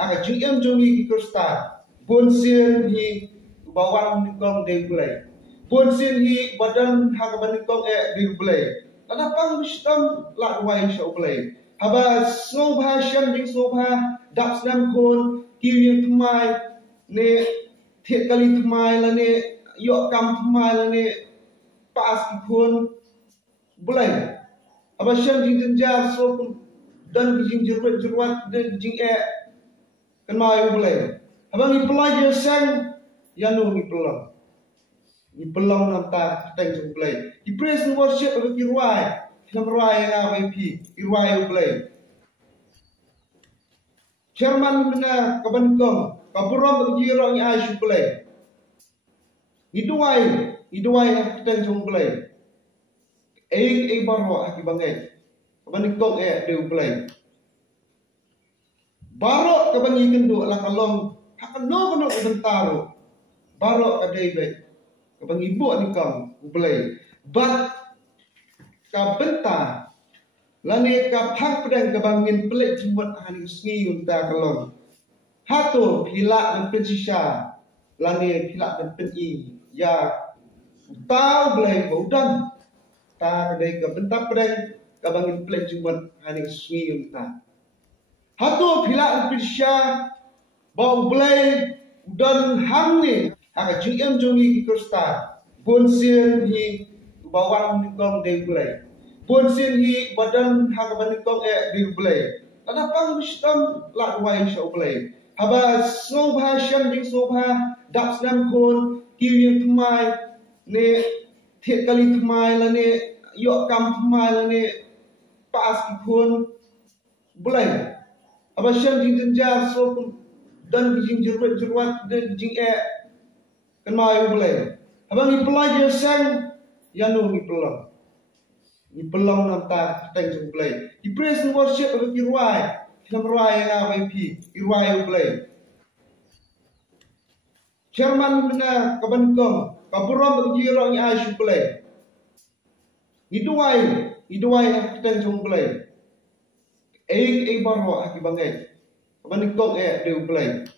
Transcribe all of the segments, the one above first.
aga jingem jongi kikosta bonsian hi bawang nikong deulai bonsian hi badan hagaban nikong deulai lada pang wisdom la wai shau play haba sobha shan jing sobha dap snam khon kiwing thmai ne thiet kali thmai la ne yok kam thmai la ne pas khon bulai aba shan jing jenja so dan jing jeruat dan jing kan mai bulai abang ni pelaj sang yanu ni pelang nam ta teng jung bulai di praise and worship aba ki ruai nam ruai nga bai pi ki ruai bulai chairman bena kaban kom kaburam ji rong ai shu bulai iduai teng jung bulai ei baro aki bangai kaban kong deu bulai baro kabangi kendo la kalong hakano kono bentaro baro kadai be kabangi bo ni kam bulai bat ka benta lani ka phak pedang kabangin pelek jumbat hani sngi unta kalong hato phila dan pensisa lani phila dan peni ya tau bulai bodan ta kadai ka benta pedang kabangin pelek jumbat hani sngi unta hato phila pisha bau blai dan hamni aga jingem jongi kikosta bonsian hi bawang nikong deulai bonsian hi badan hagaban nikong deulai lada pang wisdom la wai shau play haba sobha shan jing sobha dap snam khon kiwing thmai ne thiet kali thmai la ne yok kam thmai la ne pas khon bulai aba shan jing jenja so dan jing jeruat dan jing kan mai bulai abang ni pelaj sang yanu ni pelang nam ta teng jung bulai di praise and worship aba ki ruai nam ruai nga bai pi ki ruai bulai chairman bena kaban kom kaburam ji rong ai shu bulai iduai teng jung bulai ei baro aki bangai kaban kong deu bulai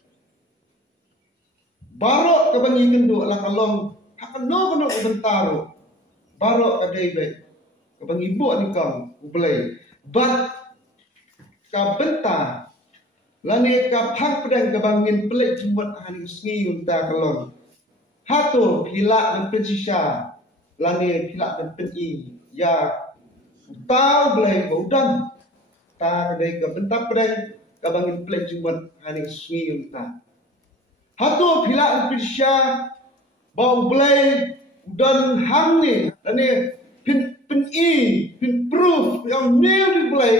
baro kabangi kendo la kalong hakano kono bentaro baro kadai be kabangi bo ni kam bulai bat ka benta lani ka phak pedang kabangin pelek jumbat hani sngi unta kalong hato phila dan pensisa lani phila dan peni ya tau bulai bodan ta kadai ka benta pedang kabangin pelek jumbat hani sngi unta hato phila pisha bau bulai dan hamni lani pin proof yang nil di bulai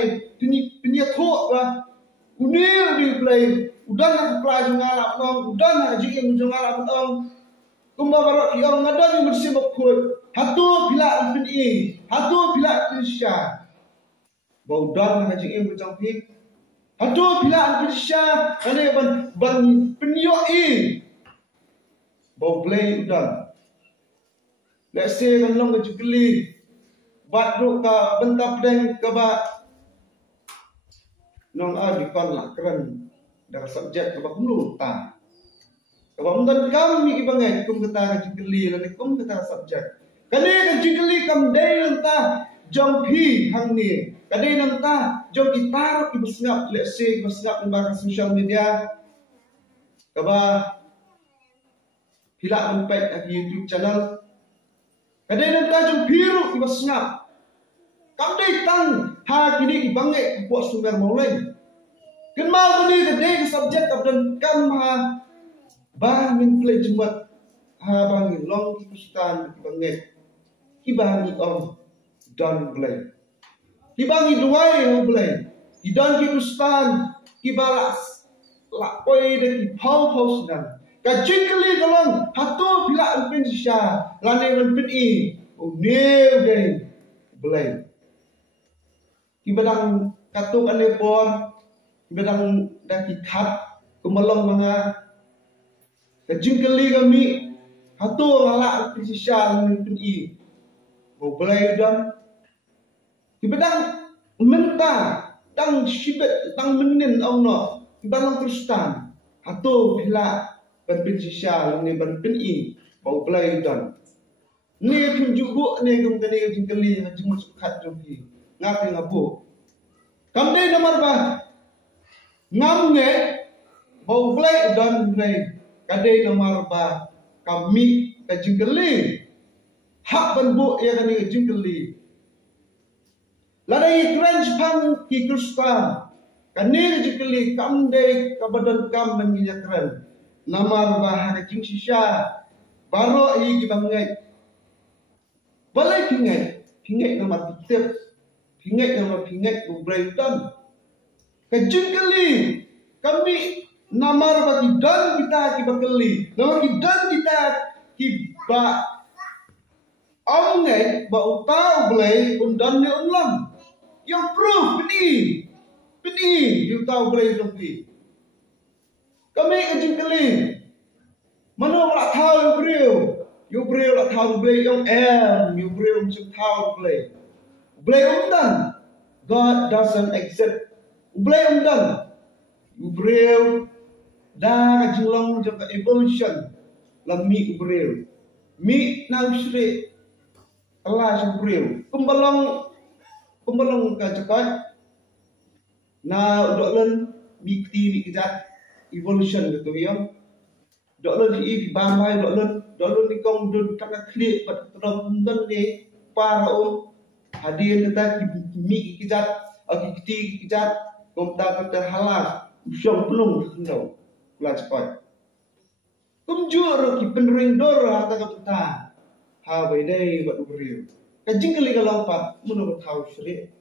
punya thok ba unil di bulai udan nak pelaj ngarap nong udan nak jing ngarap nong kumba barat yang ngadan ni bersih bakut hato phila hato phila pisha bau dan nak jing bujang pik hato phila pisha lani ban penyo bau bulai udan let's say kan long kecukli bat ru ka benta pedang ka ba nong di kon la keren dar subjek ka ba kumlu ta ka ba mundan kami ibangai kum kata kecukli lan kum kata subjek kane kecukli kam dei ta jong phi hang ni kade nam ta jong gitar ki besngap let's say besngap di bawah social media ka ba hila empek di YouTube channel kadai nam ta jong biru ki besngap kam dei tang ha kini ki bangai buat sumber maulai kan mau ni kadai subjek dan kam ha bangin play jumat ha bangin long ki kustan ki bangai ki bangi om don play ki bangi duai ho play ki don ki kustan ki balas la koi de ki pau sedang ka jingkali kalong hatu bila pin sha lane ngan pin new day play ki badang katuk ane por ki badang daki khat kumalong mga ka jingkali kami hatu ngala pin sha lane pin play dan ki badang menta tang shibet tang menin au no ibalong Kristen hatu pila berpin sosial ni berpin i bau belai dan ni pun jubu ni gum kene jingkeli jumut sukhat jogi ngati ngabu kamde nomor ba ngam nge bau belai dan nei kade nomor ba kami ka jingkeli hak benbu ya kene jingkeli ladai kran pang ki Kristen kane jingkeli kamde kabadan kam mengijakran namar bah jing sisa baro i gibangai balai pingai nama titip pingai nama pingai Brighton kajing kali kami namar bagi dan kita kibakeli nama dan kita kiba omngai ba utau belai undan ni ulang yang proof Pini, you tahu boleh jumpi. Kami kecil kali. Mana orang tahu you beriu orang tahu boleh yang you beriu macam tahu boleh. Boleh undan. God doesn't exist. Boleh undan. You beriu dah kecil long macam evolution. Lami beriu. Mi nak usri. Allah beriu. Pembalong kacau. Na doklen mikti mikjat evolution gitu ya. Doklen di bamai doklen ni kong dun kena klik pat tron dan ni para hadir kita mikjat akiti mikjat komta terhalas usang pelung kendau la cepat. Kumjur ki penring dor hata kapta. Ha baidai bat ubrio. Kajing kali kalau pat menurut tahu syrik.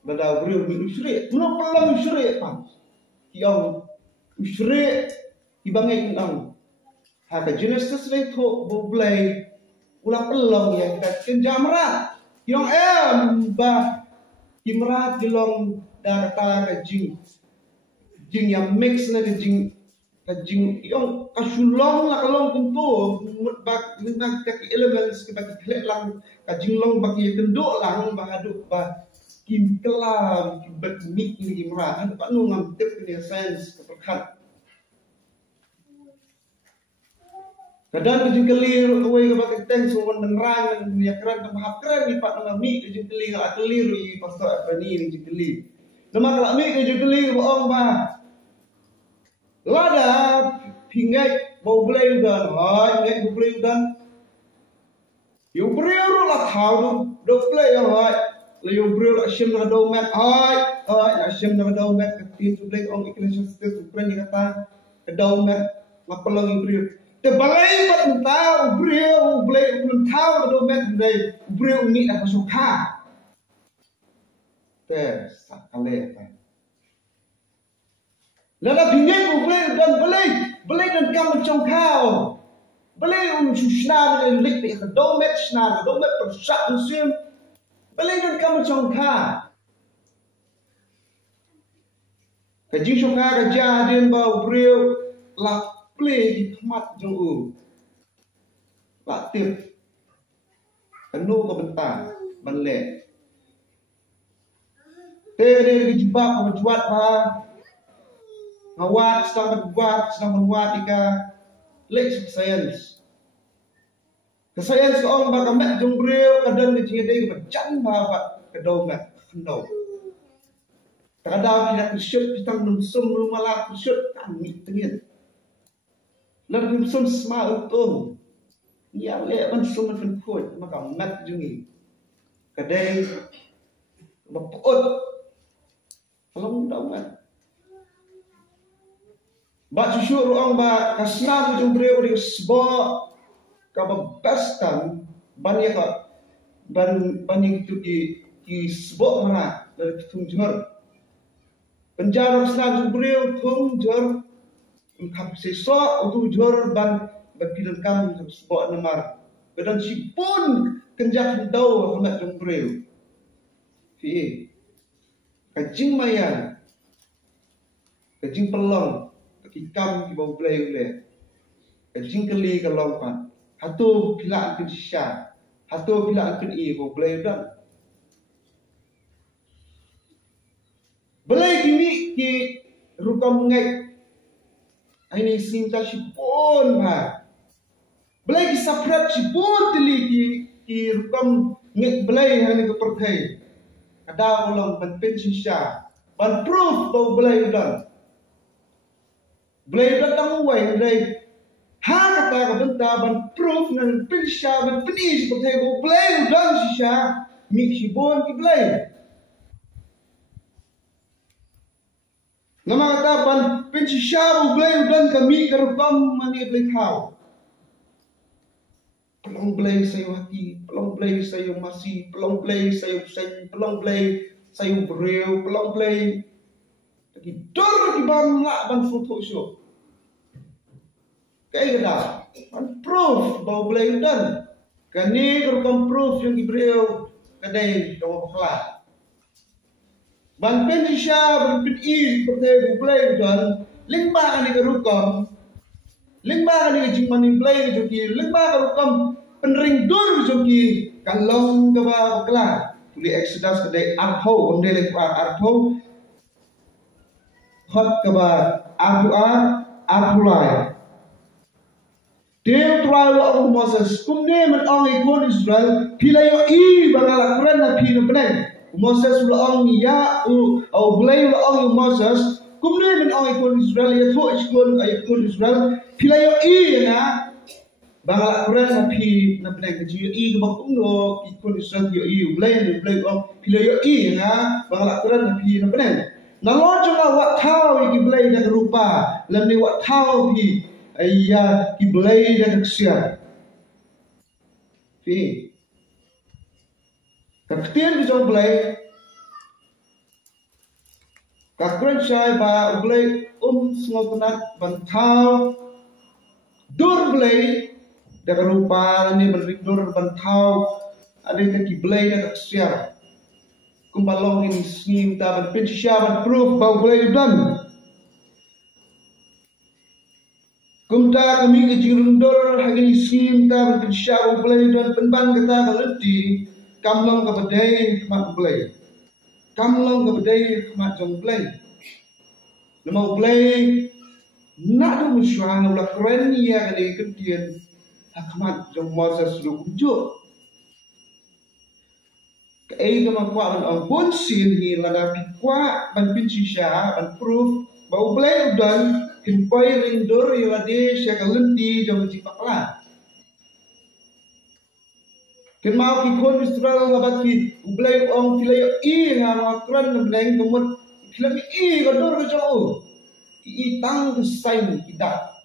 Bada beriu usri, mana pelang usri pang, kiau usri ibangai kunang, haka jenis tersebut boleh ulang pelang yang kita jamrat, kiau bah kimrat kilong data kajing yang mix na kajing yang kasulong lah kalong tentu bak nang kaki elements kebaki kelek lang kajing long baki kenduk lang bahaduk bah kim kelam kim bermik ni kimra an pak nu ngam tip ni sense keperkat kadang kejing kelir away ke bak ten suwan dengrang ni akran ke mahap kran ni pak ngami kejing kelir ngak kelir i pastor apani ni kejing kelir nama kalak mi kejing kelir boong ba lada pingai bau belai udan ngai bau belai udan you beriru lah thau do play hai Leo bro la shim na do mat ai na shim na do mat ketin tu blek ong iklan siste supren ni kata ke do mat lapalong bro te balai pat ta bro blek ulun tau do mat dei bro mi na suka te sakale ta lada pingai blek dan balai dan kam chong kau balai susna ni lik ke do mat sna do mat persak sim Balai dan kamu congka. Kajing congka kerja dia bau beriu lak play di tempat jauh. Lak tip. Penuh ke bentar. Balik. Tadi dijebak menjuat bah. Ngawat sedang membuat ika lek science. Kesayangan seorang bakal mak jong beriu kadang dia dia macam bawa kedau mak kendau. Terkadang tidak kesyut kita menusum belum malah kesyut kami tengin. Lalu menusum semua untung. Ya lek menusum menusum kuat maka mak jungi. Kadang berput kalau mudah mak. Bak susu ruang bak kasna jong beriu di sebab kababastan banyak itu di sebok mana dari tunjur penjara senang beriu tunjur engkau sesok untuk jur ban berpilih kamu sebok nomor dan si pun kenjak dau hendak jung beriu fi kajing maya kajing pelong kikam di bawah belai kajing keli kelompat hatu pila angkin sya, hatu pila angkin i ko belai dan. Belai kini ki rukam ngai ini sinta sipon ba belai saprat sipon tili ki rukam ngai belai hani ke perthai ada ulang ban pensisha ban proof bau belai udan tang wai belai ha kata ka benta ban proof nan pensisha ban penis perthai bau belai udan sisha mi sipon ki belai nama kata ban pensisha bau belai udan kami ke rukam mani belai thau pelong belai sayo hati, pelong belai sayo masih, pelong belai sayo sen, pelong belai sayo beriau, pelong belai lagi dor lagi ban lak ban foto show. Kayak gada, ban proof bau belai udan. Kani kerukam proof yang beriau kadai dawa bakla. Ban pensisha ban pin seperti belai udan, lingba kani kerukam. Lingba kani jingmani belai joki, lingba kerukam penring dur joki kalong kaba bakla. Tuli Exodus kadai arho, kondele arho. Hot kaba arhulai. Dia tuai lo Moses, kumne men ong ikon Israel, pilayo I bangala Quran na pino peneng. Moses lo ong ya au bulai lo ong Moses, kumne men ong ikon Israel ya tho ikon Israel, pilayo I na bangala Quran na pi na peneng ji I ke bang umno ikon Israel yo I bulai ong pilayo I na bangala Quran na pi na peneng. Na lo jonga wat thau iki bulai na rupa, lam ni wat thau pi ayah kiblai dan kesian. Fi. Kaktian bijong blai. Kakran syai ba blai sengopenat bantau. Dur blai dan rupa ni benrik dur bantau. Ada yang kiblai dan kesian. Kumbalong ini sngim ta ban pensisha ban proof ba blai dan. Kumta kami kejirundor hagin sim ta berbicara belai dan penban kata kalenti kamlong kabadai kemat belai kamlong kabadai kemat jong belai lemau belai nak do musyana ulah keren ya kali kentian kemat jong Moses lu kunjuk kai kama kwa ban pun sin hi lada pikwa ban pinsisha ban proof bau belai dan Himpai rindur yawade syakalenti jauh cipaklah. Kenal kikon Israel labat ki ublay ong filay I ngamakran ng blank kumot filay I kador ka jauh iitang kesain kita.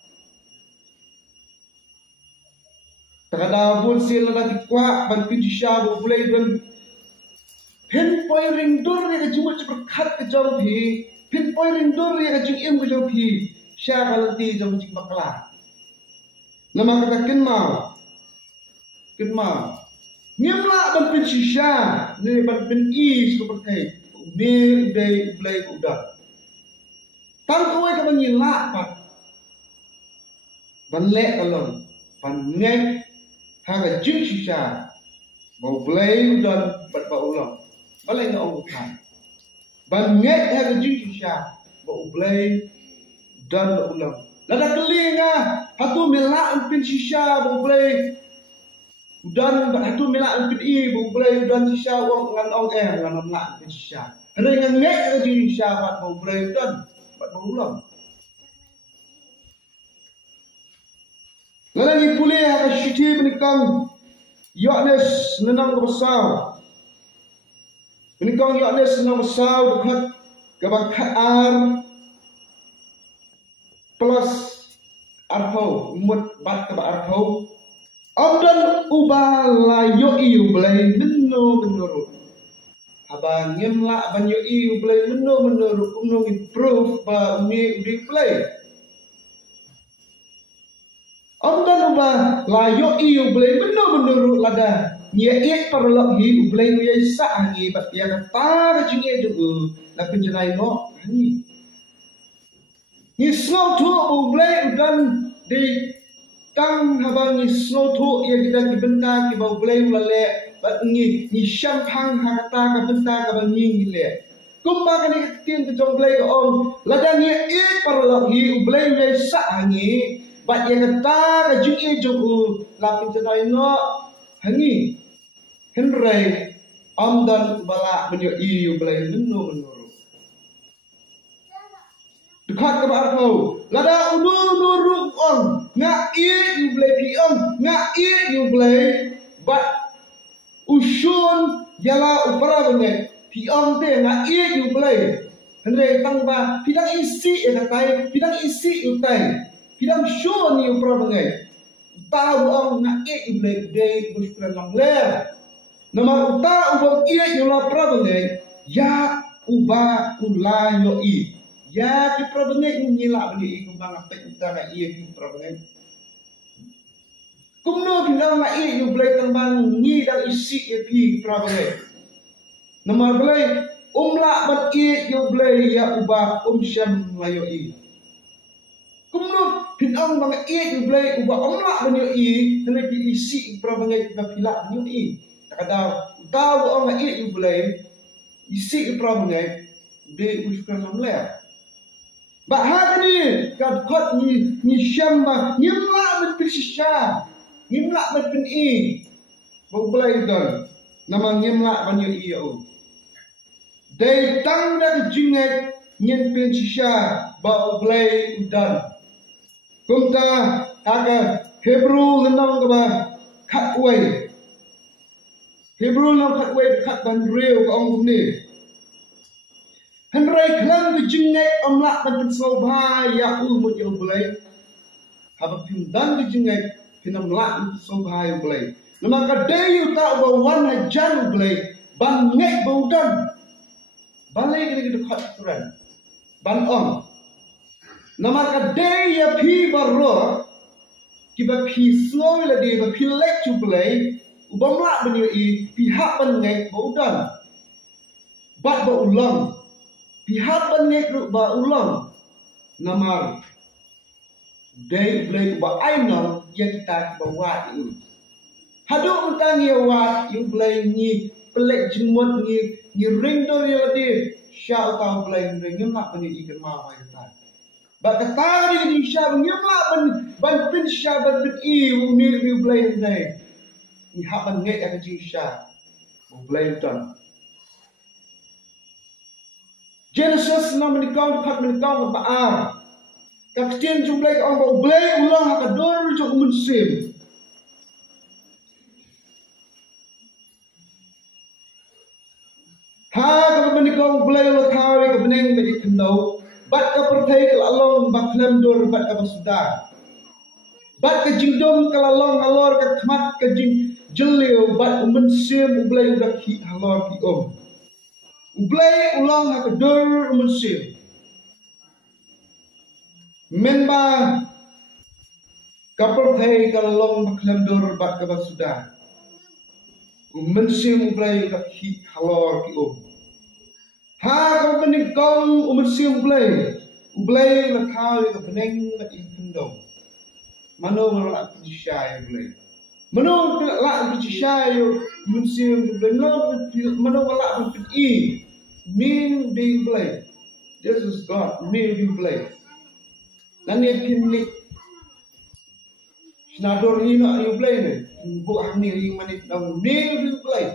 Takadabul sila na tikwa ban pinjisya ublay dan himpai rindur ni kajumot berkat ke jauh hi himpai rindur ni kajum ke jauh hi. Syah kalenti jom cik bakla. Nama kata kenmal. Ngimla ban pin shisha. Ni ban pin I seperti ni udai ulai udah. Tangkawai ka bangila pat. Ban lek kalon. Ban ngek. Haga jing shisha. Bau ulai udah bat bau ulang. Balai na orang bukan. Ban ngek haga jing shisha. Bau ulai dan ulang. Lada kelinga hatu mila pin shisha boleh dan hatu mila pin I boleh dan shisha wong ngan ong ngan mila pin shisha. Ada yang ngek di shisha bat boleh dan bat ulang. Lada ni pulih ada shiti menikang Yohanes nenang besar. Menikang Yohanes nenang besar dekat kebakar plus arho mut bat ke arho amdan ubalayo iu belai menurut abang ngimla banyo iu belai menurut kumno improve ba uni udi belai amdan ubalayo iu belai menurut lada nyek perlok hi belai ui sa ngi bat ya kata jinge ju la penjenai no ni ni slow tu boleh dan di tang habang ni slow tu ia kita dibenta ki boleh lale bat ni champagne hakata ka benta ka banging le Kumma kani tin ke jong blai ko om ladang ye parlok hi blai blai sa hangi bat ye kata ka jung e jong u lapin sedai no hangi henrei amdan bala menyo i blai menno menuru dekat ke bar kau lada unu nuru on nga i blai pi om nga i blai bat usun yala upara bengai pi om te nga i blai henrei tang ba pidang isi e katai pidang isi utai pidang shon ni upara bengai tahu om nga i blai de buskran lang ler nama uta ubang i yula pra bengai ya uba ula yo i ya ki pra bengai nyila beni i kumbang apek uta nga i ki pra bengai kumno pidang nga i yu blai tang bang ni dang isi e pi pra bengai nama blai umla ban i yu blai ya uba syam layo i kumno pinang bang i yu blai uba umla ban yo i tene pi isi pra bengai ba pila yo i takada tahu ang i yu blai isi pra bengai de uskran lam le ba ha ni kad khot ni syam ba nyimla ban pi sisha nyimla ban pin i ba blai don nama nyimla ban yo i yo Dei tang da jingai nyen pen shisha ba blai udan kumta aga Hebrew nang ba khat wai Hebrew nang khat wai khat ban real ka ong ni henrai klang da jingai amla ban so ba ya u mo yo blai haba pin dan da jingai pinam la so ba yo blai nama ka dei u ta ba wan ha jan blai ban ngai ba udan balai kena kita kat Quran ban on nama kadai ya pi barro kiba pi slow la di ba pi lek tu play ubamla benyo i pi hak ban ngai ba udan bat ba ulang pi hak ban ngai ba ulang nama dai play ba ainal yang kita ba wat u hadu utang ya wat you play ni pelek jemut ni ring do ya di sya utang play ring mak bani ikan ma mai ta ba kata ni sya mak ban pin sya ban pin i ni play dai ni hak ban ngai ka ji sya play ton Genesis nam ni kau khat ni kau ba a ka tien ju play ong ba play ulang ka dor ju mun sim ha ka bani kong blai lo thawi ka beneng be ikno bat ka perthai ka along ba khlem dor bat ka basuda bat ka jingdom ka along alor ka khmat ka jing jelio bat umen sim ublai ka ki halor ki ublai ulang ha ka dor umen sim memba ka perthai ka along ba khlem dor bat ka basuda umen sim ublai ka ki halor ki ha kau bening kong umersium ublai la kau ka beneng la indo mano la pisai ublai mano la pisai umersium ublai mano la pi min di ublai this is God min di ublai nani pinni snador ino ublai ne bu amni ring manit dong min di ublai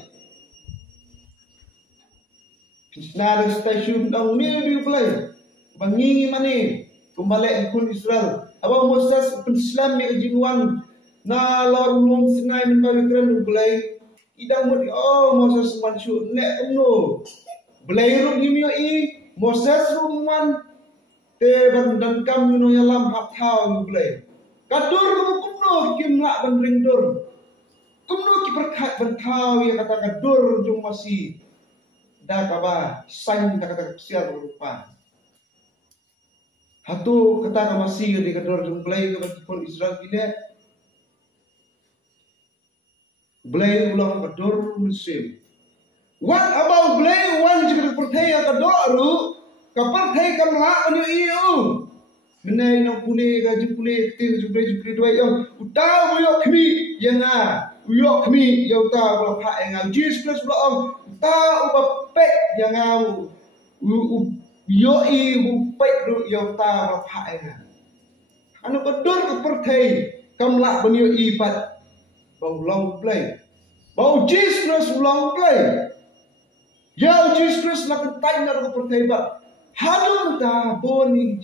Kisnara stasiun dong mil play bangingi mani kumbalik kun Israel awak Moses pen Islam mi jinwan na lor ulung sinai min pawikran play idang mo Moses mansu ne umno play ru gimio i Moses rumwan te ban dan kam no yalam hak thau play kadur kumno kimla ban ringdur kumno ki berkat ban thau ya kata kadur jung masih dah kaba sign kata siar berupa hatu kata masih di kedor jumplai ke kon Israel gile blay ulang kedor musim what about blay wan jika perthai kedoru kaperthai kamla anyu iu menai no kule ga jukule te jukule dua yang utau yo khmi yanga yo khmi yo ta bla pha nga Jesus Christ bla ta uba pek yang au yo pai ru yo ta wa pha nga anu ko dor ka perthei kam la ban yo pat bau long play bau Jesus long play ya Jesus la ka tai na ko perthei ba hanu ta boni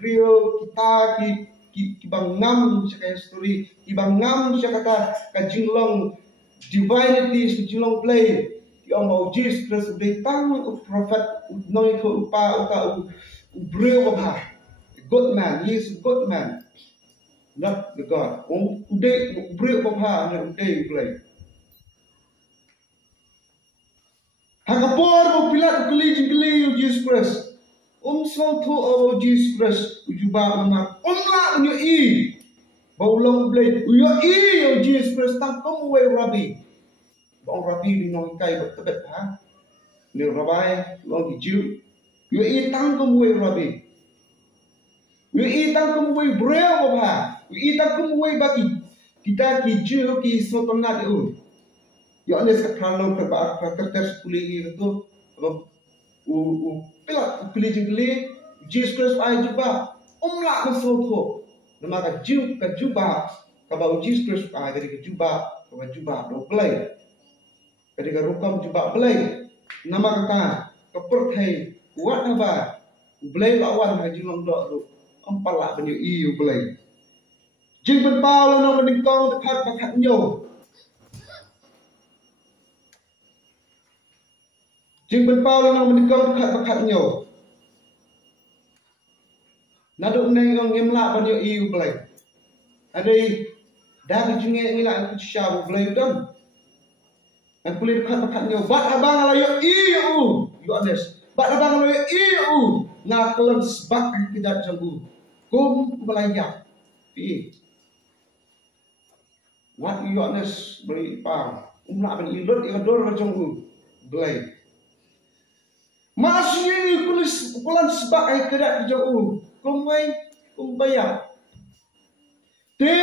brio kita ki bangam sa kay story ki bangam sa kata ka jinglong divinity sa jinglong play ki ang mau Jesus de tang prophet noi ko pa uta brio ba good man he is a good man not the God ude brio ba na ude play hakapor mo pilat kuli Jesus Christ so to o Jesus Christ ujuba nama la nyo baulong blade uyo o Jesus Christ tang kom we rabbi bong rabbi ni nong kai bat tabet ha ni rabai long ki ju yo tang kom we rabbi yo tang kom we breo ba yo tang kom we baki kita ki ju ki sotona de yo ane sa prano ka ba ka tertes kuli itu pila kuli jingli Jesus Christ ai juba la ka so tho nama ka juba ka ba Jesus Christ ai dari ka juba do play dari ka rukam juba play nama ka perthai wat ba play lawan haji long do ru ampala banyu iu play jing ben pau no ben kong khat ba khat nyo jing ben pau no ben kong khat ba khat nyo naduk neng kong ngemla banyu iu play adai dah jinge ngila ku sha play dam an kulit khat ba khat nyo bat abang ala yo iu you honest bat abang ala yo iu na kelam sebab tidak jambu kum melayak pi what you honest beri pa umla ben ilot ikador jambu play masih kulis kulan sebab ai kedak jambu kumbayang te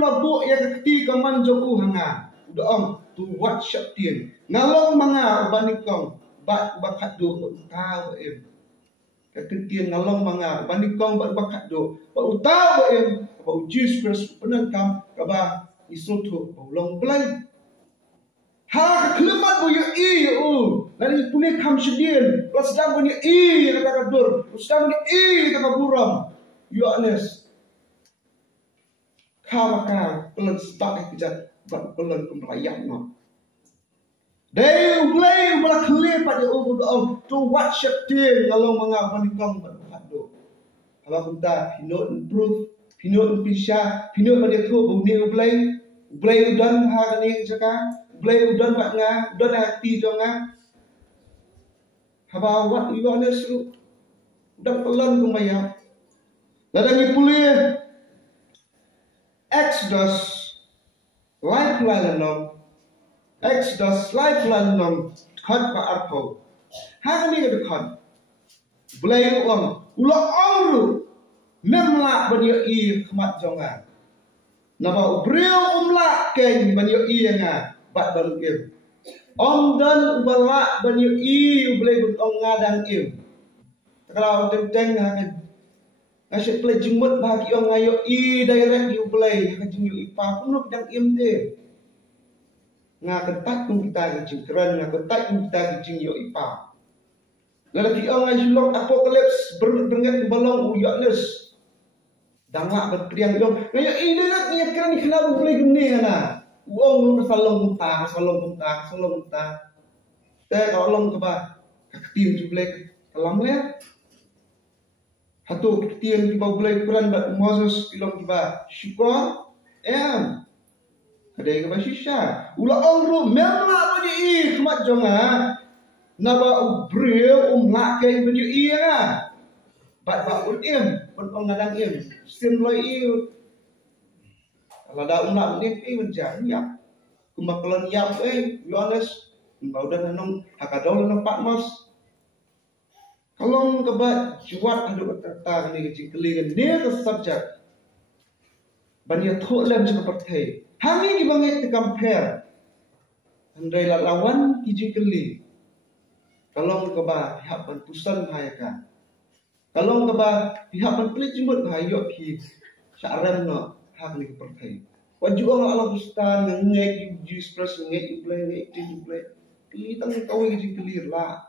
labo ya keti kaman joku hanga udah tu wat syaptien ngalong manga banikong bakat do tahu ketien ngalong manga banikong bakat do utaw ba Jesus Christ penangkam kaba isoto long belai ha klemat bo yo nari punya kam sedien plus dam punya kata kadur plus dam punya kata buram you honest kamaka pelan sebab kejat bak pelan kumrayak no they play bala clear pada to watch shifting kalau mengapan kong berkado kalau kita pinot pisah pinot pada tu bunyi play udan ha ni jaka play udan bak nga udan hati jonga haba what you honest udah pelan kumaya ladang pulih Exodus lifeline khat pa arpo ha ni ke khat blay ulo ongru memla banyo khmat jonga naba breu umla ke banyo nga bat balu ke dan ubala banyu boleh berong ngadang kalau tentang ngasih play jemut bagi orang ayo direct boleh kajing ipa pun dang te ngaketat pun kita kajing keran ngaketat pun kita kajing ipa lalu orang ayo long apokalips berngat balong uyaknes dangak berpriang dong ngayo direct niat keran kenapa boleh gini na uang salong muntah. Saya kalau long keba kaktin juga kalam ya. Hatu kaktin kiba bulai Quran bat Moses ilong kiba syukur kadai keba shisha. Ula ongru memla bani khmat jonga naba ubreu lakai bani bat utim ngadang sim loi kalau ada umat ni menjadi kumakelan yap you honest mbau dan nong hakadol nong pak mas kalau kebat juat adu kata ni kecil ni ke subject banyak tholam seperti hangi dibangai te compare andai lawan kijikeli Kalong ka ba pihak ban pusan hai ka. Kalong ka ba pihak ban pelit jemut hai yok ki syarem no hak ni pertai. Waju ang Allah bustan ngek jus plus ngek play ngek tin play. Kli tang kau ngi clear lah.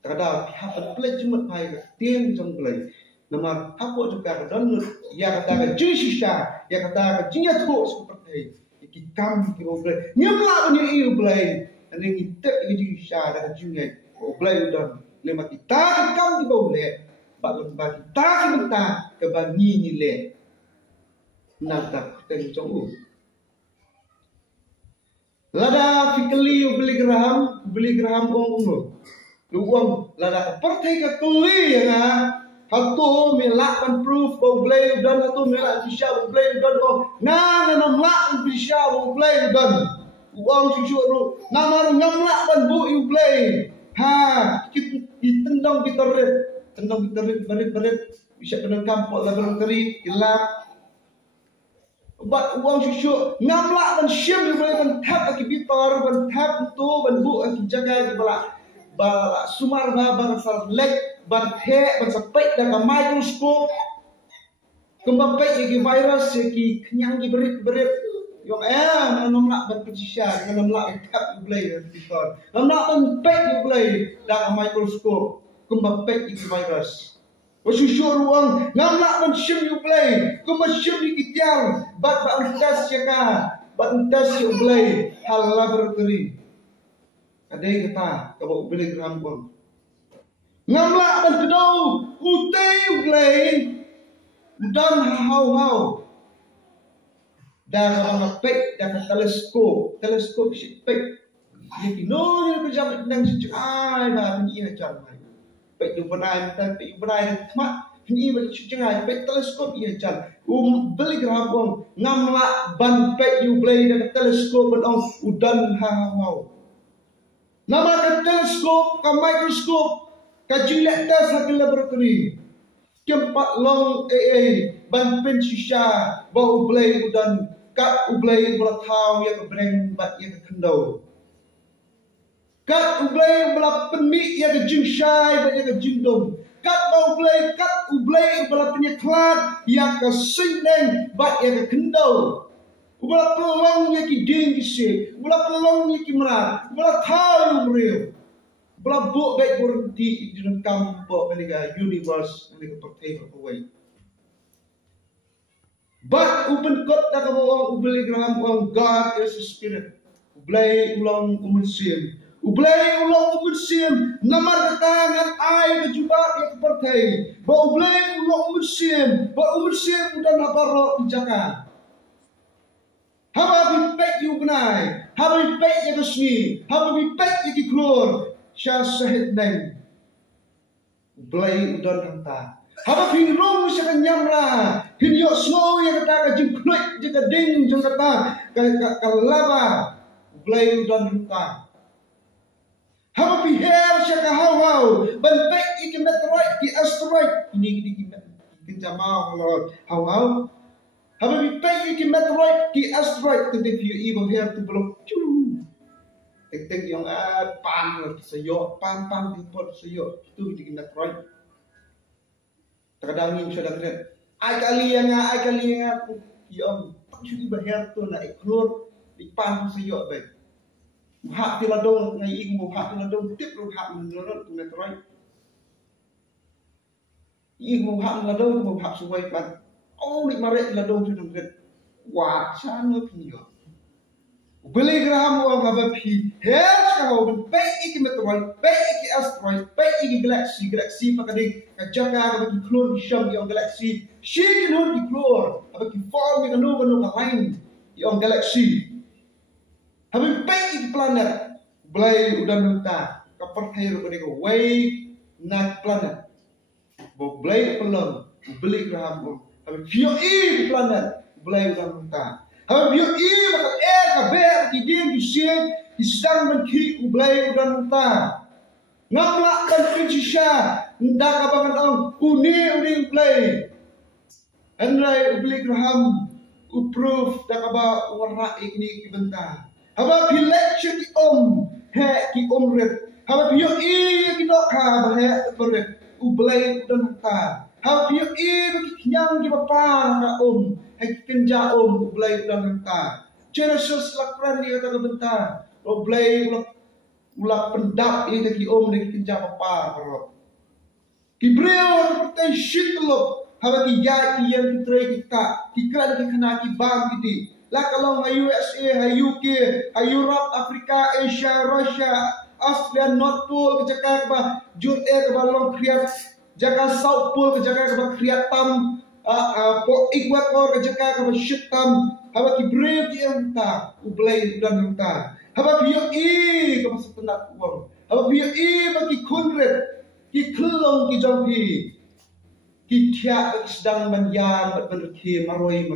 Kada pihak ban pelit jemut hai ka tiang jong play. Nama hapo juga dan ya kata ka jusisha ya kata ka jinya tu seperti iki kam ki play. Nyamla ban ni play. Ani kita ini syah dan jungai oblai dan lema kita kam di bawah le bagun bagi kita kita ke bani ni le nata kita jong lada fikli beli geraham ong luang lada partai ka kuli ya nga hatu melakan proof oblai dan hatu melak syah oblai dan na melak syah oblai dan uang susu nama ngamlak ban bu you play ha kita tendang bitarit barit bisa kena kampok laboratory hilap bat uang susu ngamlak ban syam you play ban tap aki bitar ban tap tu ban bu aki jaga di bala sumar ba sar lek ban the ban sepek dah microscope kembang pek aki virus aki kenyang ki berit yung namlak ban pecisya namlak tap play bitor namlak ban pek play dak microscope kembang pek iki virus wasyusur ruang namlak ban sim you play kembang sim dikitiar bat antas yaka bat antas you play hal laboratory adai kata kabo beli gram pun namlak ban kedau utay play dan how dah orang pek dah teleskop si pek ni no ni kerja nang sejai bah ni ajar pek tu benai pek benai mak ni sejai pek teleskop ia ajar beli gerabong ngamla ban pek you play dah teleskop on udan hawau nama ka teleskop ka microscope ka jilat tes hak laboratory kempat long ban pen shisha bau play udan kat ublay bela thau ya ke breng bat ya ke kendau kat ublay bela penik ya ke jingshai bat ya ke jingdom kat ublay bela penyeklat ya ke sindeng bat ya ke kendau ubala pelong ya ki ding ki se ubala pelong ya ki merat ubala thau real ubala buk baik berhenti di dalam kampung mereka universe mereka pertai berkuai. But open kot dah kau ubeli gram orang God is a spirit. Ubeli ulang umunsim. Ubeli ulang umunsim. Namar ketangan air kejubat yang kepertai. Ba ubeli ulang umunsim. Ba umunsim dan nabarok dijaka. Haba bipek you benai. Haba bipek yang kesni. Haba bipek yang keluar. Syah sahid neng. Ubeli udan hantar. Haba pingrong siya kanyamra. Hinyok snow yang kata ka jengklut jika ding jeng kata ka lava. Blay dan luka. Haba pihel siya ka haw-haw. Banpek iki meteoroid ki asteroid. Ini kinjamau kalau haw-haw. Haba pihel iki meteoroid ki asteroid. Ketik view evil hair tu belum. Tek-tek yang pan sayok. Pan di pot sayok. Itu iki meteoroid. Terkadang ini sudah kena. Ai kali yang yang tak cuci bahaya tu nak ikut di pan sayok baik. Hak tiladong ngai ing hak tiladong tip lu hak menurut tu meteroid. Ing hak tiladong hak suai pan. Oh di mare tiladong tu dengket. Wah sana pinyo. Beli geraham orang apa pi. Hers kau baik iki meteroid, baik iki asteroid, baik iki galaksi pakai kajaga apa ki keluar di syam yang galaksi. Syik kan di keluar apa ki form yang kanu lain yang galaksi. Habis baik iki planet. Beli udah minta kapertai rupanya ko way nak planet. Bo beli pelon, beli geraham. Habis view planet, beli udah minta. Habis view bakal kaber ki dia di syek isang menki ublay udan ta ngamlak dan pinsya ndak kabangan ang uni ublay andrai ubli graham uproof dak aba warna ini ki benta haba election di he ki red Haba piyo kita bahaya berat. Ublay udan ta. Haba piyo bagi kenyang di bapa ka hai kenja ublay udan ta. Genesis lakuran ni kata bentar. Ublay ulak pendap ini tadi ni kenja bapa bro. Kibreo kita shit lo. Haba ki ya ki yang kita kikran ki kena ki bang kita. Lah kalau hai USA, hai UK, hai Europe, Afrika, Asia, Russia, Australia, North Pole ke jaka ke Jut ke long kriat jaka South Pole ke jaka ke kriat tam po Equator ke jaka ke shit tam haba ki brave ki enta ublay dan enta haba biyo ke masuk tenak uang haba biyo bagi kunret ki kelong ki jonghi ki tiak ki sedang menyam berki maroi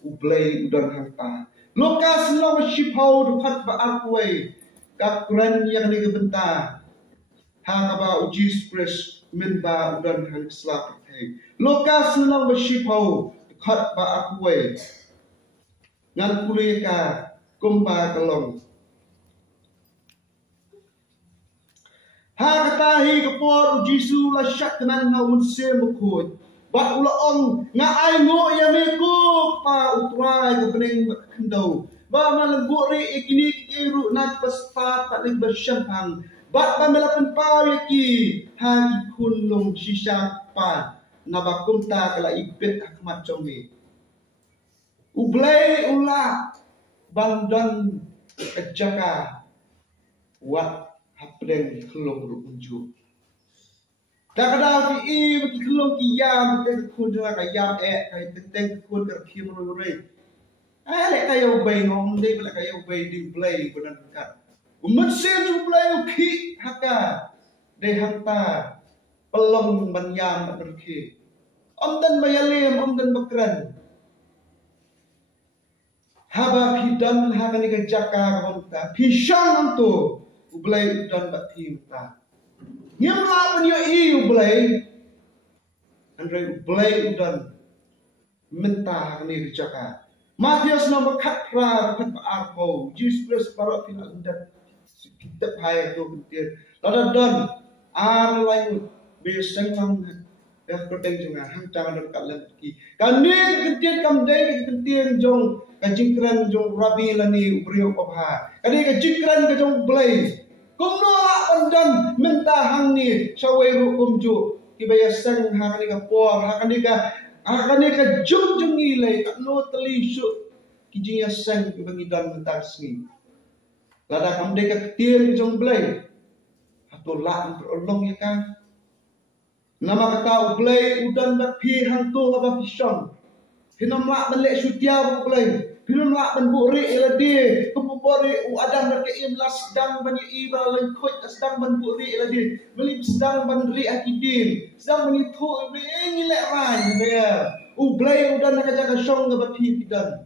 ublay udan hangta Lukas nama shipau dekat ba arkway kakuran yang ni kebentar hangaba uji spres minba udan hang slap hey Lukas nama shipau dekat ba arkway ngan kulika kumba kelong ha katahi kepor uji su la syak kenan ha unse mukut ba ula ong nga ai ngo ya meku pa utrai ke bening kendau ba malenggu ri ikini kiru nak pesta tak lek bersyempang ba melapan pau yaki ha kun long shisha pa na ba kumta kala ibet akmat chongi ublay ula bandan kejaka wat hapdeng kelong ru unju kadang-kadang bagi kelong kiyam kita kun dengan kayam kai tenteng kun ke kim roi lek kayo bay ngom dei lek kayo bay di blay benan kat umat sen blay ki haka dei hanta pelong banyam berki omdan bayalim omdan bakran haba pidan hakani ke jaka honta pisang antu blay udan batim ta Nyamla penyo ublay Andre ublay udan mentah ni dicaka Matius nama katra kat arpo Jesus parok fina undat kitab hai tu kentir lada don lain beseng mang dah koteng junga hang jangan dekat lagi kani kentir kam dai kentir jong kajingkran jong rabi lani ubrio pabha kani kajingkran ke jong ublay kumnola ondan mentahang ni sawai rukum ju kibaya sang hakani ka por hakani ka jung nilai no teli su kijiya sang kibangidan mentar sni lada kam de ka tier jong blai atau la terolong ya ka nama kata blai udan dak pi hang tu apa pisong hinam la belek sutia blai Pilum lak ban buri eladi, kumubori u adam dak im las sedang ban iba lan khoi sedang ban buri eladi, beli sedang ban ri akidin, sedang ban itu beli ngilek rai ya. U blai udan nak jaga song ga bapi pidan.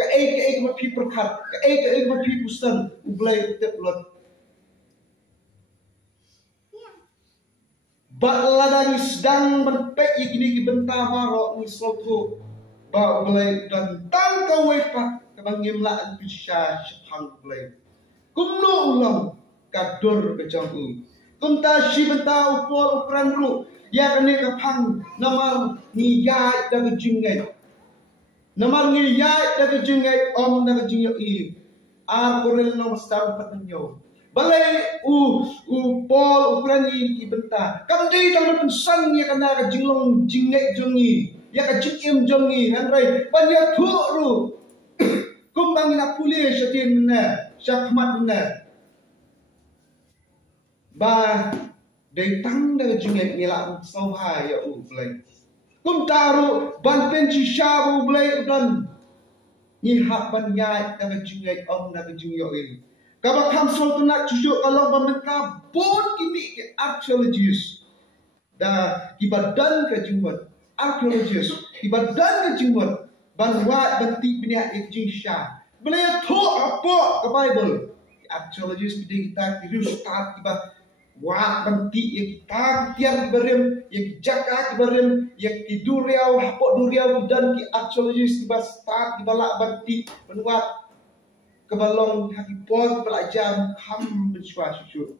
Ka ai bapi perkat, ka ai bapi pusan, u blai teplot. Ba ladang sedang ban pek ikini ki benta maro ni slotu. Ba blai dan tang ka wepa kabangim la an pisha shang blai kumno ulang kadur ke jong kumta shi benta upol upran ru ya kane ka phang namar ni ya da ke jingai namar ni ya da ke jingai om da ke jingai i ar korel no star patnyo balai u pol upran ni benta kam dei tam pensan ya kana ka jinglong jingai jongi ya ka jikim jongi hanrai banya thu ru kumbang na puli syatin na syakmat na ba dei tang da jingai ngila sau ha ya u blai kum taru ban pen chi sha u blai udan ni hak ban ya da jingai om da jingai yo il ka ba kam so tu nak chuju kalau pementa bon kimi ke archaeologists da kibadan ka jingwat archaeologists ibadan ke jingwat banwat banti benia ikjing sha belaya tho apa ke bible archaeologists kita kiru start tiba wa banti ya kita tiang berem ya jaka berem ya duriau hapok duriau dan ki archaeologists tiba start tiba lak banti banwat kebalong hakipor belajar ham bersua susu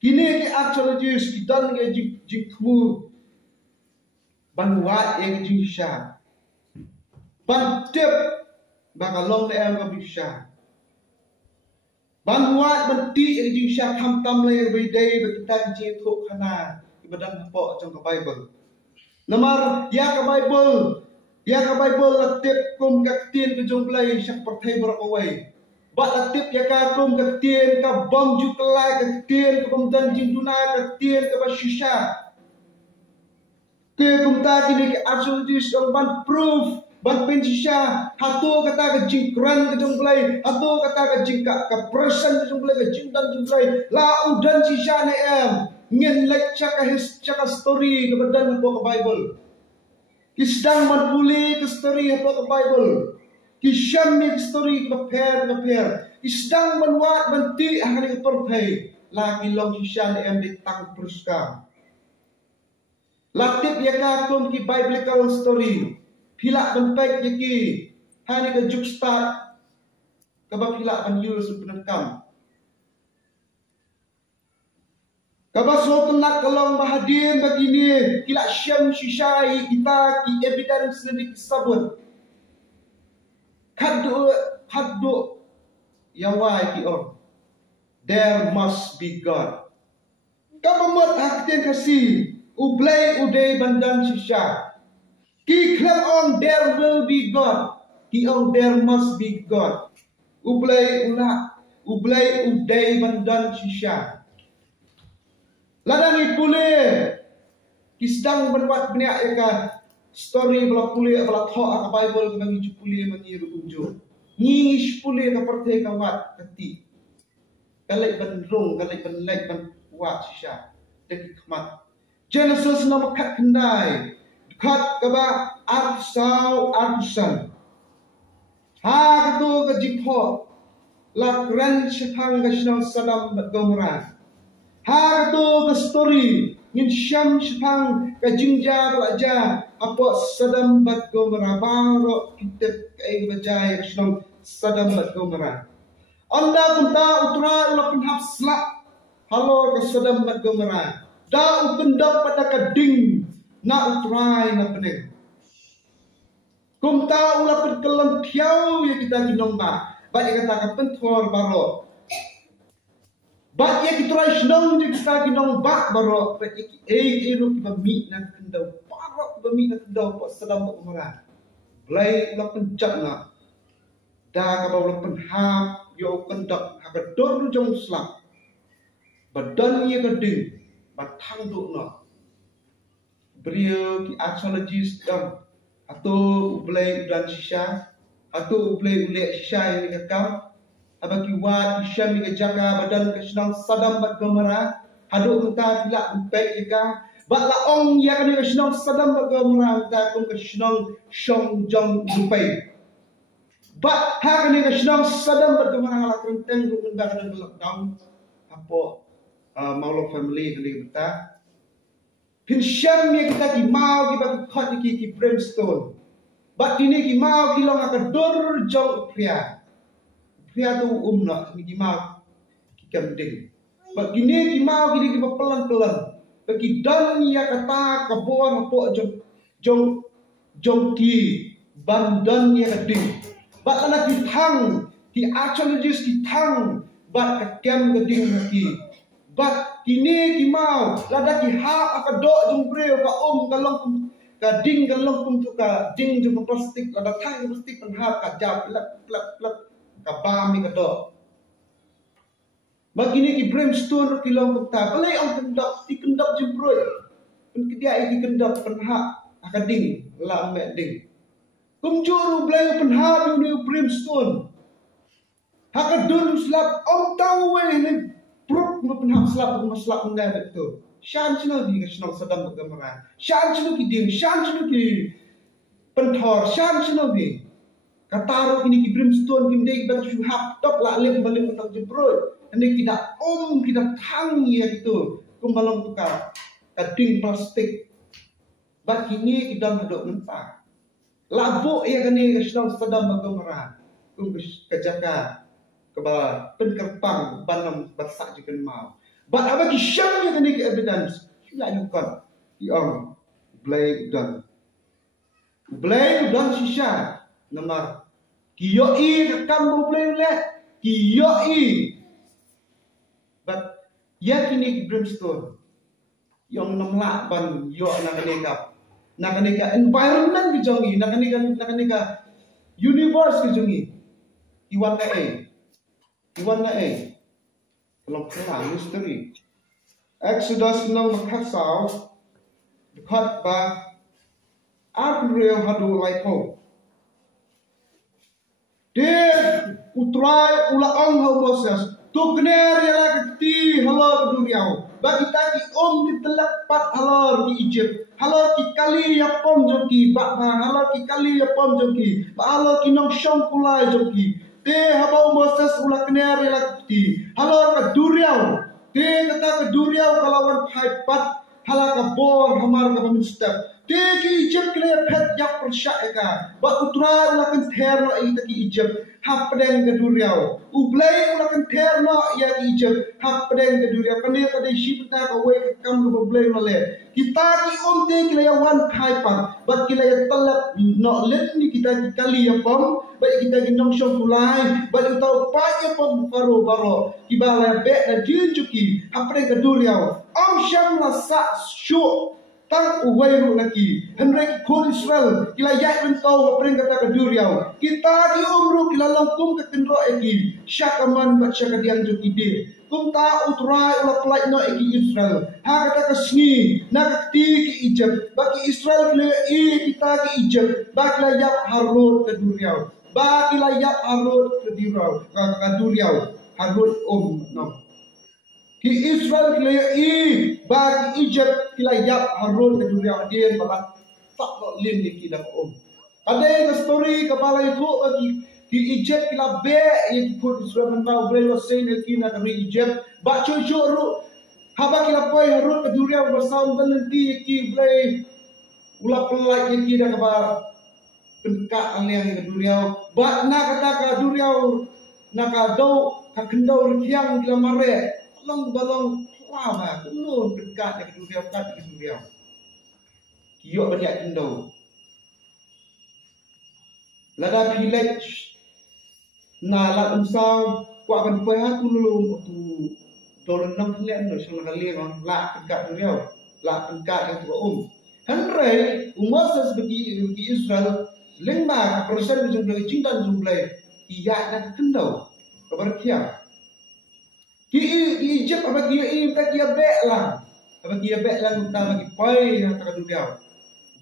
Kini ke archaeologist kita nge jikmu banwat yang jingsha. Bantep bakalong le am kabisha. Banwat banti yang jingsha kam tam le every day berkita jing thuk khana ibadan po trong ka Bible. Namar ya ka Bible latip kum ka tien ke jong play syak perthai berak away. Bat latip ya ka kum ka tien ka bom ju kelai ka tien ka bom dan jing duna ka tien ka bashisha. Ke kum ta kini ke archaeologist ang ban proof ban pensisha hatu kata ka jing kran ka jong play hatu kata ka jing ka person ka jong play ka jing dan jong play la udan shisha na em ngin like chaka story ka badan po ka Bible. Kisdang manpuli ka story po ka Bible. Kisyam ni story ka per. Kisdang manwat banti akan ka perthai lagi long shisha na em ditang peruska. Latip ya ka kum ki biblical story. Pilak benpek ya ki hani ka juxta ka ba pilak ban yus penekam. Kabaso kenak kalong bahadin begini kilak syam syishai kita ki evidence ni kisabut. Kaddu yawai ki on. There must be God. Kabamot hakten kasi ublay uday bandan shisha. Ki claim on there will be God. Ki on there must be God. Ublay uday bandan shisha. Ladang pule kisdang berbuat banyak ya ka story bala pule bala tho ka Bible ka ngi pule mangi rukunjo ngi pule ka perthe ka wat kati kalai bandrung kalai banlek ban wat shisha tek khmat Genesis nama kat kendai kat ka ba arsan ha katu ka jipho la kran shithang ka shnang sadam gomran ha to ka story ngin syam shithang ka jingja raja apa sadam bat gomra baro kitep kai bajai shnong sadam bat gomra anda kunta utra ula penhap slak halo ka sadam bat gomra da ukendap pada ka ding na utrai na pening kumta ula penkelan thiau ya kita ginong ba kata ka penthor baro Bat ya kita rai senang je kita ginong bak baro bat ya ki ero ki bami na kendau baro ki bami na kendau pa sedam ba umara blai la penjak na da ka ba la penhap yo kendak ha ka dor jong slap badan ye ka ding batang duk na beliau ki archaeologist dam atau blai dan shisha atau blai ulek shisha yang ka abaki wat syam ke jaga badan ke senang sadam bat gamara haduk kita tidak empek ika bat la ong ya kan ke senang sadam bat gamara ta kum ke senang shong jong dupai bat ha kan ke senang sadam bat gamara la krenteng ku nda kan lockdown apo maulo family kan kita pin syam ya kita ki mau ki bat khot ki brimstone bat ini ki mau ki long ka dor jong pria Pria tu nak ni gimau kita mending. Begini gimau gini kita pelan. Bagi dan ya kata kabuang apa jong ki bandan ya keding. Bat anak ditang di archaeologist ditang bat kekem keding lagi. Bat kini gimau lada ki ha akadok jong breu ka kalong ka ding kalong untuk ka ding jong plastik lada tang plastik penhar ka jap lap kabami kadok begini ki brimstone kilong kota balai ang kendak ti kendak jembroi pen kedia iki kendak penha akading la mek ding kumjuru blai penha ni brimstone hakadur slap om tahu we ni pruk ma penha slap ma slap ngai betul shan chino di ka snong sadam gamara shan chino ki ding shan chino ki penthor shan chino bi Kataru ini ki brimstone kini kita syuhab tok la lem balik untuk jebroi. Ini kita kita tang ya gitu. Kumbalong tukar kading plastik. Bat kini kita ngadok mentah. Labuk ya kini kesenang sedang magamara. Kum kejaka kebal penkerpang banam bersak jikan mau. But apa kisahnya tadi ke evidence? Sila yukan yang blay dan sisa nama kiyoi kakam blay le kiyoi. But yakini brimstone yang namla ban yo nakaneka environment kijongi nakaneka universe kijongi iwan na long kelang misteri Exodus nang makasau dekat ba April hadu laipo dia utrai ulaang Moses tukner yang keti halor duniau bagi taki di telak pat halor di Egypt halor ki kali ya pom joki ba halor ki kali ya pom joki ba halor ki nong shong kulai joki te habau Moses ulakner yang keti halor ka duriau te kata ka duriau kalawan pai pat halaka bor hamar ka step te ki Egypt kle phet yak persya ka ba utrai ulakan therno ai taki Egypt hak pedeng ke duriau ublay ulakan terno ya Egypt hak pedeng ke duriau kene kade shipta ka we ka kam ka ublay male kita ki onte kila ya wan khaipan bat kila ya talap no let ni kita ki kali ya pom ba kita ki nong shong kulai ba utau pa ya pom baro ki bala be na jinjuki hak pedeng ke duriau am sham la sa shu tang uwairu lagi henry kul Israel kila ya bentau apreng kata keduriau kita di umru kila langkum ke kendro egi syakaman baca kadian jukide kumta utrai ula pelai no egi Israel ha kata kesni na kati ke Egypt bagi Israel kila kita ke Egypt bagi layak harut keduriau bagi layak harut keduriau harut no ki Israel kila bagi Egypt kila yap harun ke dunia dia balat tak lo lin ni kila ada yang story kepala itu bagi ki Egypt kila be yang ikut Israel mentau boleh wasai ni kina dari Egypt ba cucu ru haba kila poi harun ke dunia bersama nanti ki boleh ulah pelai ni kina kepala penka aliang ke dunia ba na kata ke dunia na ka do ka kendau riang kila mare balong lama kuno dekat dengan dunia kat dengan dunia kiyok banyak kendau lada pilek na la umsau kwa ban pai ha tu lulum tu dolon nam phlen no sang kali bang la dekat dunia la dekat yang tu hanrei Moses bagi Israel 5% jumlah cinta jumlah iya nak kendau kabar kia ki Egypt apa ki tak kia beklah apa kia beklah kita bagi pai yang tak dunia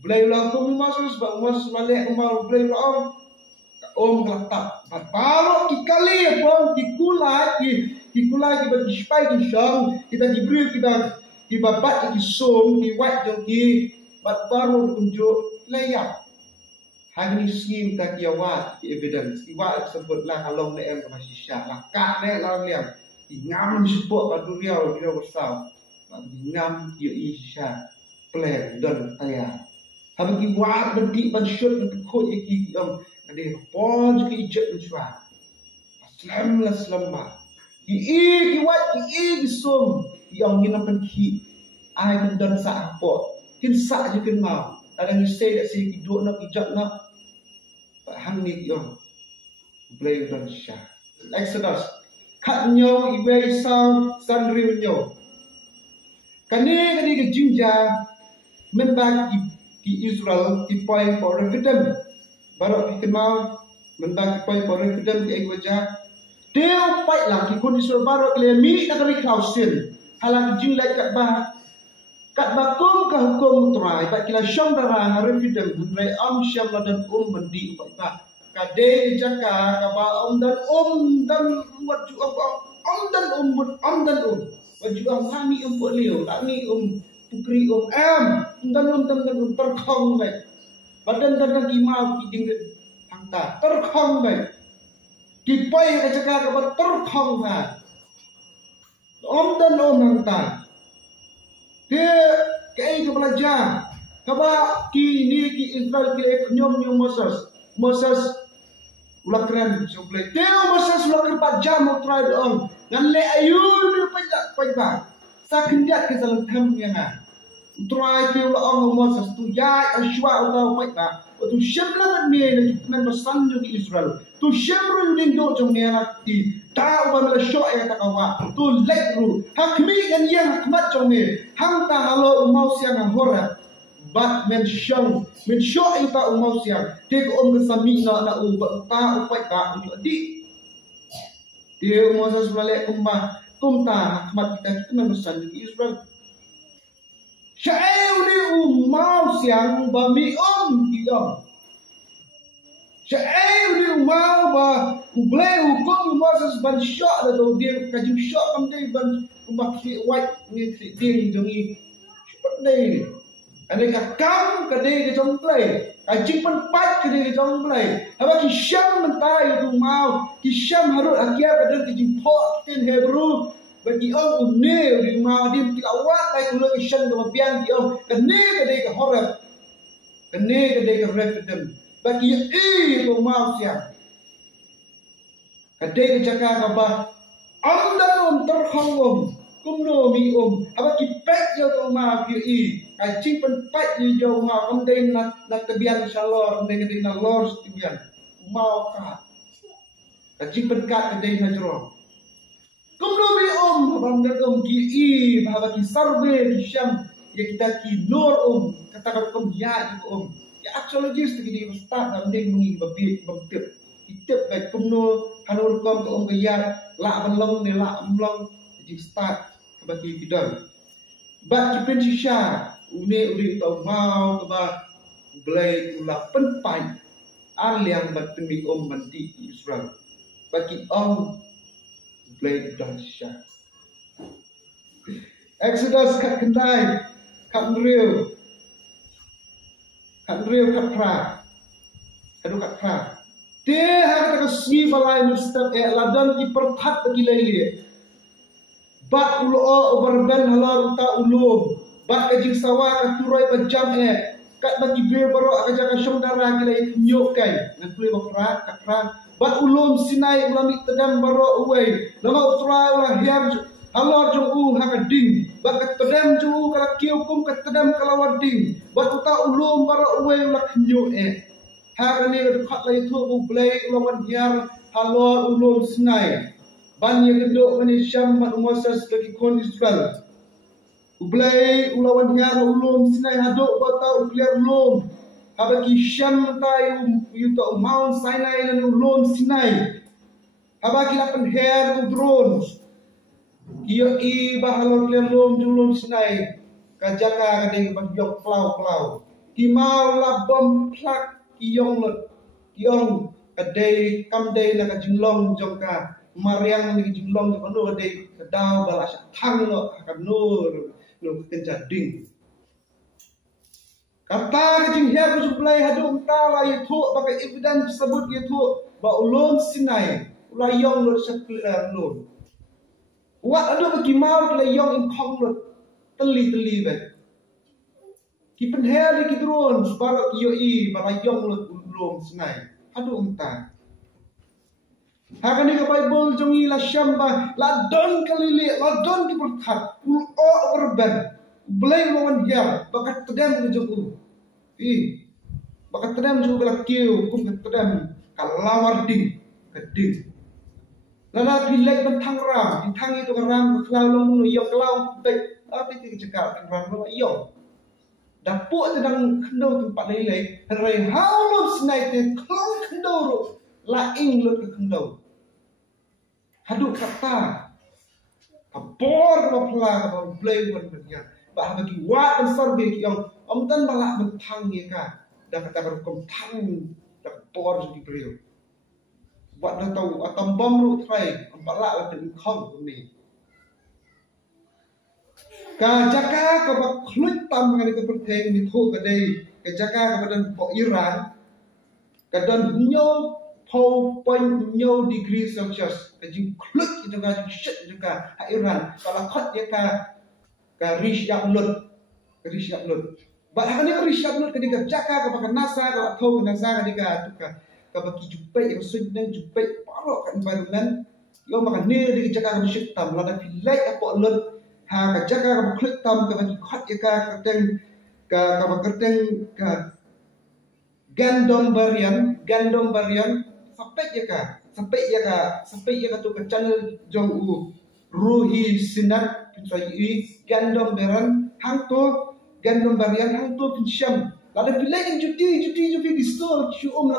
boleh ulang tu Moses balik kemau boleh ulang kelatak baru ki kali pun ki kulai ki bagi spai ki shang kita diberi kita babat ki som ki white joki baru tunjuk layak hari ni scheme tak kia wat ki evidence ki wat sebutlah kalau nak yang masih syah lah kak nak lah liang ngam support pada dunia besar ngam yo isha plan dan aya habis buat bentik ban shoot bentuk iki yang ada pon ke Egypt uswa Islam ma ki wat ki som yang ngina penki ai dan sa apa kin sa je kin mau ada ni say that say ki do nak ijak nak hang ni yo play dan sha Exodus kat nyo iwe sang sanriu nyo kani ke jinja membagi ki Israel ki point for referendum baru ki kenal membagi point for referendum ki egwaja deu pai lang ki kun Israel baru ke mi na kali klausin halang jing lai kat ba kum ka hukum trai ba kila syam darang referendum rai am syam dan mandi ba kade jaka kaba dan waju dan waju kami polio kami pukri dan terkong baik badan ki mau ki ding angka terkong baik dipai ka jaka kaba terkong ha dan angka dia kai ka belajar kaba ki ni ki Israel ki nyom Moses ulah keren suplai teo Moses ulah 4 jam utrai on ngan le ayun pajak sa kendiat ke dalam tham yang try ke la ong Moses tu ya ashwa utau pai ba tu shemla ni na men basan jo Israel tu shemru ning do jong ne na ti ta ba la sho ya ta kawa tu lekru hakmi kan yang hakmat jong ne hang ta halo mau siang hora bat men sho ita mau siang te ko ke sami na u ba ta upai ka di dia Moses balik kumba kumta hakmat kita men basan jo Israel Syair ni umau siang ba mi kiam. Syair ni umau ba ublay hukum Moses ban syok la do dia kajim syok kam dei ban umak white ni ding jongi. Cepat dei. Ane ka kam ka dei ke jong play. Kajim pan pat ke dei ke jong play. Haba ki syam mentai tu mau. Ki syam harut akia ka dei kajim po tin Hebrew. Bagi orang unne di rumah dia tidak awak kai kulo isan ke mapian di orang kene ke dia ke horab kene ke dia ke referendum bagi to mau sia kade ke jaka ka ba amdan terkhongom kumno mi aba ki pek yo to mau ki kai ching pen pat yo mau am dei na tabian insyaallah am dei ke na lor tabian mau ka ching pen ka ke dei na jero Kumno bi abang ki bahwa ki sarbe ki syam ya kita ki nur kata ya ya archaeologist ki di ustad dan ding mengi babi bangtip itip baik kumno hanur kom ke ya la banlong ne la amlong di ustad bagi bidang bat ki pen shisha uri tau mau ke ba belai ula penpai yang bat temi mandi Israel bagi Blade Dansha. Exodus kat kendai, kat real, kat pra, kat pra. Dia harus kesmi balai mustaq ladan di pertat bagi lagi. Bat ulo overben halar uta ulum, bat kajing sawa katurai bajam kat bagi bir baro akaja kasyong darah gila nyokai. Ngan pulih bakra kat pra. Bat ulum Sinai ulami tedam baro uway nama utrai ulah hiar halor jong hakading bat tedam ju kala kiukum kat tedam kala warding bat uta ulum baro uway ulah knyo harani khat lai thu bu blai ulawan hiar halor ulum Sinai ban ye gendok mani syam mat Moses bagi kon Israel ublai ulawan hiar ulum Sinai hadok bata ukliar ulum Habaki Syam tai yuto Mount Sinai dan ulum Sinai. Habaki lapan hair drone. Iyo bahalor lelum julum Sinai. Kajaka kadeng bagyok plau. Kimau labom plak kiyong lot. Kiyong kadai kamdai na kajinglong jongka. Mariang na kajinglong jongka no kadai kadaw balasya tang no akanur no kenjading. Kata kecing hiar kujuplai hadu utala itu pakai evidence tersebut itu ba ulum Sinai ulayong lot saklar lot. Wa adu bagi mau ulayong ingkong lot teli bet. Ki penhel ki drone barak yoi balayong lot ulum Sinai. Hadu unta. Hakan di Bible jongi la syamba la don kalili la don di pertat ulo berban. Belai lawan hiar bakat tedam ke jogu. Bakat tedam jogu bela kiu kum ke tedam kalawar ding keding. Lala bilek bentang ram, bintang itu ram kelau long nu yo kelau baik tapi ti cekak ram lo yo. Dapuk sedang kendau tempat lelai, rai haulum Sinai te kelau kendau laing lot ke kendau. Haduk kata kabor bapla kabor blay wan bernya. Bah bagi wat besar bagi yang omdan balak bentang ya ka dah kata berkom tang dah por di beliau buat dah tahu atam bom lu try balak la ten khong ni ka jaka ka bak khlut tam ngali ke perteng ni thu ka dei ka jaka ka badan po Iran ka dan nyo po point nyo degree Celsius ka jing khlut itu ka jing shit juga ha Iran kalau khot dia ka rish yak lut ba hakani ka rish yak lut ka diga jaka ka bak NASA ka thau ka NASA ka diga ka baki jupai yang sundan jupai parok ka environment yo maka ne diga jaka ka shit tam la da pilai apa lut ha ka jaka ka klik tam ka bagi khat ya ka kerteng ka kerteng ka gandom barian sampai ya ka tu ka channel jong u ruhi sinat pintai gandom beran hang tu gandom barian hang tu pinsyam lada pilih yang juti di store cu la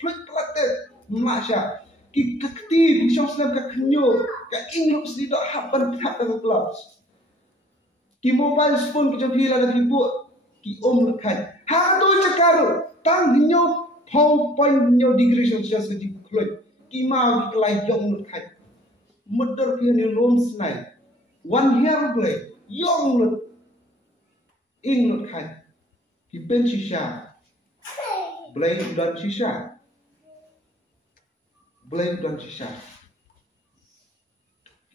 klik plate masya ki kakti pinsyam selam ka kenyo ka ingrup sedok haban hak dalam gloves ki mobile phone ki jogi la ki lekat hang tu cakaru tang hinyo pau point hinyo degree celsius ki klik ki mau ki lai jong lekat mudar ki ni rom snai one hair blade yong lut ing lekat ki pen shisha blade dan shisha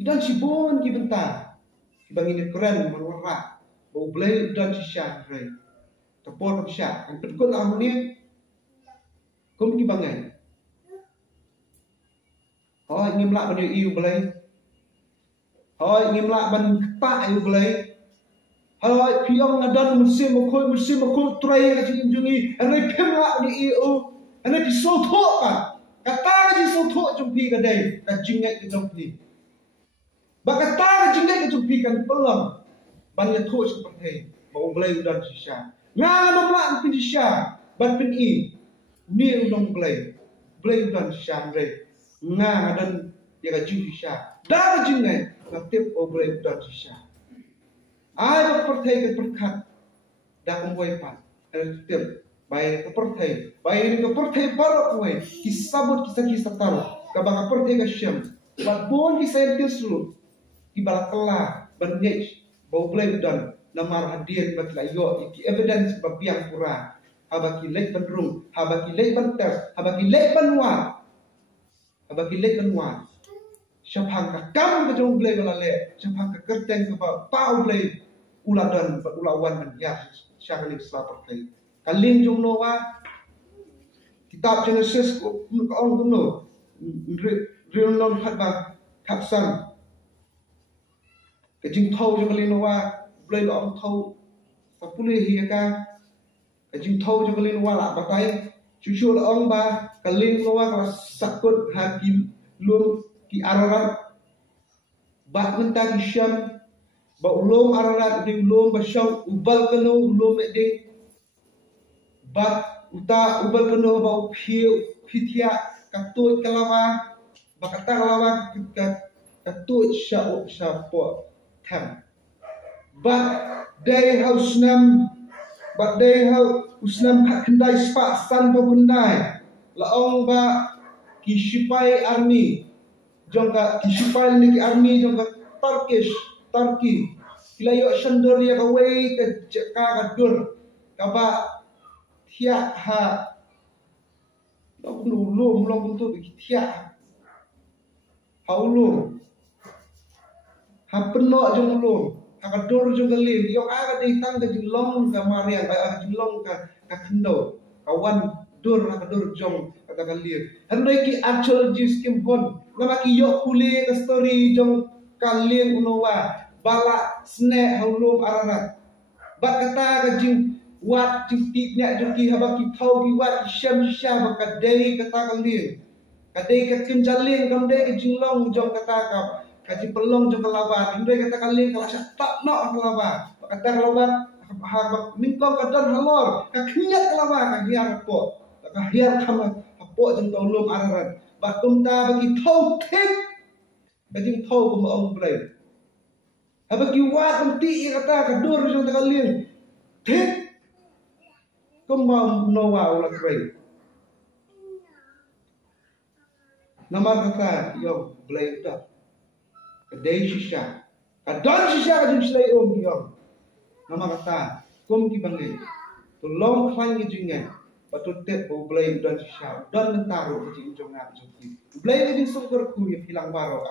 dan sibon ki bentar ki bangin keren mengerak bau blade dan shisha re tepor shisha ang pedkul amni kum ki bangai hoi ngimlak ban iu blade hoi ngimlak ban ketak iu blade hoi piong ngadan musim makul tray ka jungi anai pemlak ni iu anai pisau thok kata ji so thok jumpi ka dai ka jingai ka jumpi ba kata ka jingai ka jumpi kan pelam ban ya thok seperti bau blade dan shisha ngam lak pin shisha ban pin i ni undong blade dan shisha re nga dan ya ka jing shisha da ka jingai ka tip bau blade dan shisha ai ba perthai ka perkhat da kom boy pa tip bai ka perthai parok we ki sabut kisah tar ka ba ka perthai ka syam ba bon ki scientist lu ki bala kala ban nech bau blade dan namar hadian bat layo ki evidence ba biang pura haba ki lek ban rum haba ki lek ban test haba ki lek ban wa syapang ka kam ka jong blade bala le syapang ka kerteng ka ba pau blade uladan ba ulawan man ya syakali selapar kai kaling jong no wa kitab Genesis ko on kuno real non hat ba kapsan ke jing thau jong kalin wa blade on thau sapule hi ka ke jing thau jong kalin wa la batai chuchu la ong ba kalin wa ka sakut haki lum ki ararat ba minta ki syam ba ulum ararat di ulum ba syam ubal kanu ulum de ba uta ubal kanu ba phitia katut kalawa ba kata kalawa katut sya po tham ba day hausnam hak kendai spa san ba bundai laong ba ki sipai army jongka ki sipai ni ki army jongka Turkey kilayo shandoria ka wei ka dur ka ba thia ha long tu thia haulum ha penok jong ulum ha ka dur jong galin yo aga dei tang ka jinglong ka marian ka jinglong ka khendo kawan dur ka dur jong ka galin handai ki archaeologist kim hon nama ki yo kule ka story jong kalien unowa bala sne haulum ararat ba kata ka jing wat jing tiknya joki haba ki thau ki wat syam ba ka dei kata kalien ka dei ka kinjalin kam dei ka jinglong jong kata ka ji pelong jong kalawa indai kata kalien kala syak tak nok kalawa ba kata kalawa ha ningkong ka dan halor ka kinyat kalawa ka hiar po ka hiar kama po jong haulum ararat ba kumta bagi thau thik kajing thau ko maong play haba ki wa kunti kata ka dur jong ta kalien thik ko ma no wa ula play namar kata yo play ta kadai shisha ka don shisha ka jing slay yo namar kata kum ki bangai to long khang ki jinga patut te po play don shisha don taru ki jing jong ngap jong ki play ni sungkur ku ya hilang baro